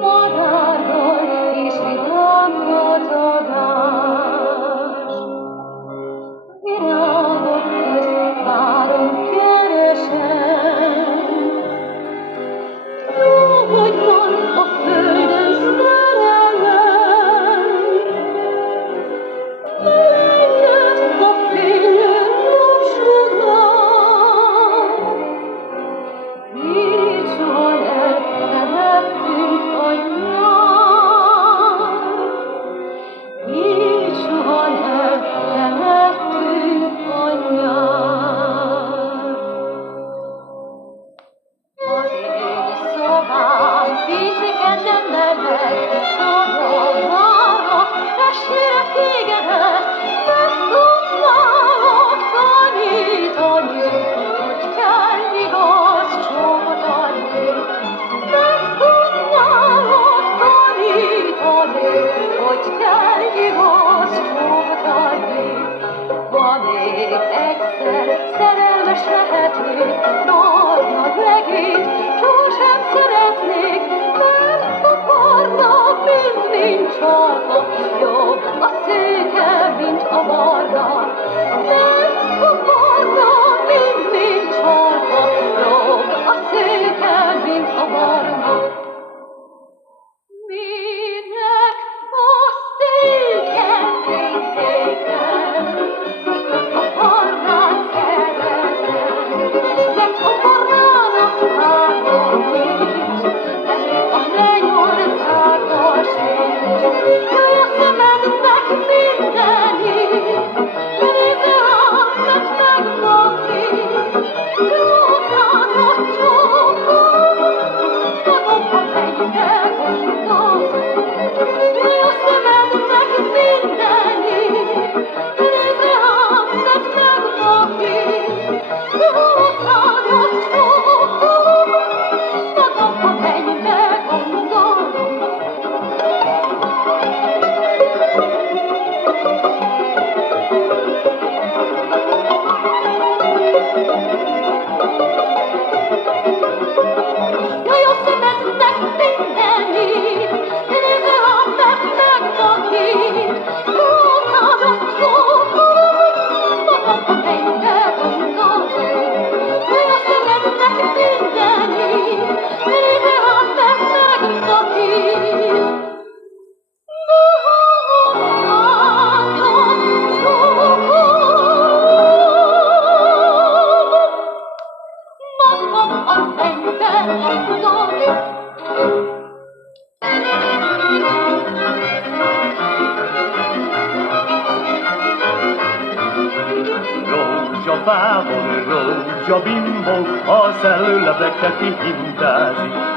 Madárból és vidámgatodás, virágok közt várom, keresem. Jó, hogy van a földön szerelem, minket a fénylő napsugár. Így suhan el felettünk a nyár, így suhan el felettünk a nyár. Az én szobám picike, de meleg, arra várok, estére tégedet, mert tudnálok tanítani, hogy kell igaz csókot adni. Mert tudnálok tanítani, hogy kell igaz csókot adni. Ha még egyszer szerelmes lehetnék, nagy legényt sosem szeretnék, mert a barna mind csalna, jobb a szőke, mint a barna. Mert a barna mind csalna, jobb a szőke, mint a barna. Minek a szőke fénykéken, a barnát szeretem, mert a barnának három nincs, a mennyországban sincs. Jöjj a szemednek mindenit, nézze rám, mert megvakít. Jókádat csókolom, adom a mennybe gondol. Jöjj a szemednek mindenit, nézze rám, mert megvakít. Jókádat csókolom, adom a mennybe gondol. Jöjj a szemednek mindenit, nézze rám, mert megvakít. Jókádat csókolom, adom a mennybe gondol. Jöjj a szemednek mindenit, nézze rám, mert megvakít. Rózsafával rózsabimbó, a szellő lebegteti hintázik.